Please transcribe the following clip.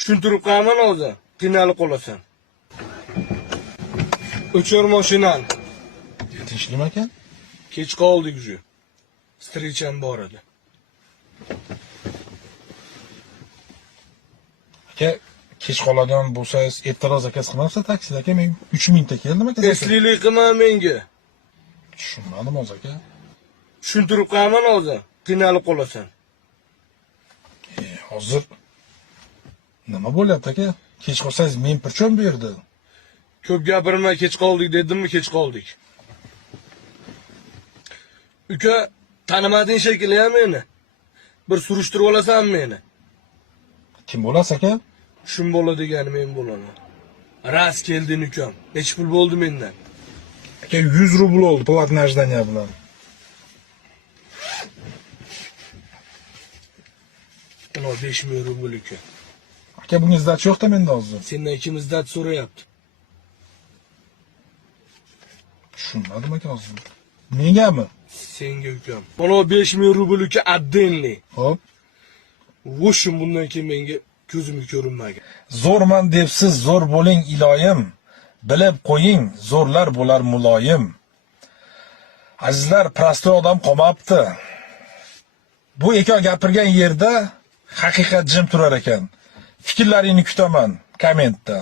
Tushuntirib qo'yaman o'zi. Qiynalib qolasan. O'chir mashinani. Tinchlikmi aka? Kech qoldik shu. Stricham bor edi. Aka, kech qoladigan bo'lsangiz, ertaroq zakaz qilmabsiz taksida aka? Men 3 minutda keldim aka. Eslilik qilma menga. Tushunmadim o'zi aka. Tushuntirib qo'yaman o'zi. Qiynalib qolasan. Hozir nima bo'lyapti aka? Kech qolsangiz men pirchon bu yerda. Ko'p gapirma, kech qoldik dedimmi, kech qoldik. Uka, tanimading shekilli meni. Bir surishtirib olasan meni. Kim bo'lasiz aka? Shun bola degani men bo'laman. Ras kelding ukam. Nech pul bo'ldi mendan? Aka 100 rubl oldu platna ajdaniya bilan. Ana 5000 rubl uka. Aka bunga zdat yo'q-da menda hozir. Sendan ikimiz zdat so'rayapti. Tushunmadim aka hozir. Mengami? Senga ukam. Mana 5000 rubl uka addenli. Xo'p. Voshim bundan keyin menga ko'zimga ko'rinmagan. Zo'rman debsiz zo'r bo'ling iloyim. Bilib qo'ying, zo'rlar bo'lar muloyim. Azizlar, prostoy odam qolmabdi. Bu eka gapirgan yerda haqiqat jim turar ekan. Fikrlaringni kutaman kommentda.